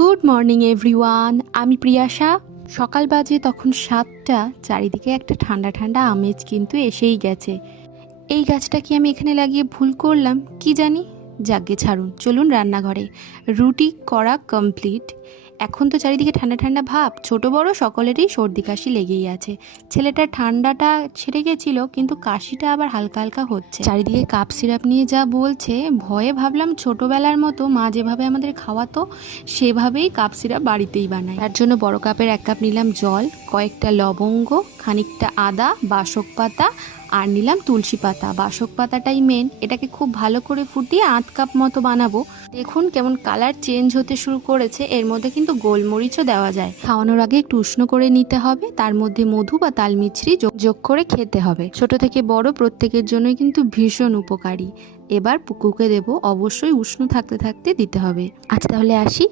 Good morning everyone. আমি প্রিয়াশা। সকাল বাজে তখন 7টা। চারিদিকে একটা ঠান্ডা ঠান্ডা আমেজ কিন্তু এসেই গেছে। এই গাছটা কি আমি এখানে লাগিয়ে ভুল করলাম কি জানি। যাগ্গে ছাড়ুন, চলুন রান্নাঘরে। রুটি করা কমপ্লিট। এখন তো চারিদিকে ঠান্ডা ঠান্ডা ভাব, ছোট বড় সকলেরই সর্দি কাশি লেগেই আছে। ছেলেটার ঠান্ডাটা ছেড়ে গেছিল, কিন্তু কাশিটা আবার হালকা হালকা হচ্ছে। চারিদিকে কাপ সিরাপ নিয়ে যা বলছে, ভয়ে ভাবলাম ছোটবেলার মতো মা যেভাবে আমাদের খাওয়াতো সেভাবেই কাপ সিরাপ বাড়িতেই বানাই। তার জন্য বড় কাপের 1 কাপ নিলাম জল, কয়েকটা লবঙ্গ, খানিকটা আদা, বাসক পাতা আর নিলাম তুলসী পাতা। বাসক পাতাটাই মেন। এটাকে খুব ভালো করে ফুটিয়ে 8 কাপ মতো বানাবো। দেখুন কেমন কালার চেঞ্জ হতে শুরু করেছে। এর মধ্যে কিন্তু গোলমরিচও দেওয়া যায়। খাওয়ানোর আগে একটু উষ্ণ করে নিতে হবে, তার মধ্যে মধু বা তালমিছরি যোগ করে খেতে হবে। ছোট থেকে বড় প্রত্যেকের জন্যই কিন্তু ভীষণ উপকারী। এবার পুকুকে দেব, অবশ্যই উষ্ণ থাকতে থাকতে দিতে হবে। আজ তাহলে আসি।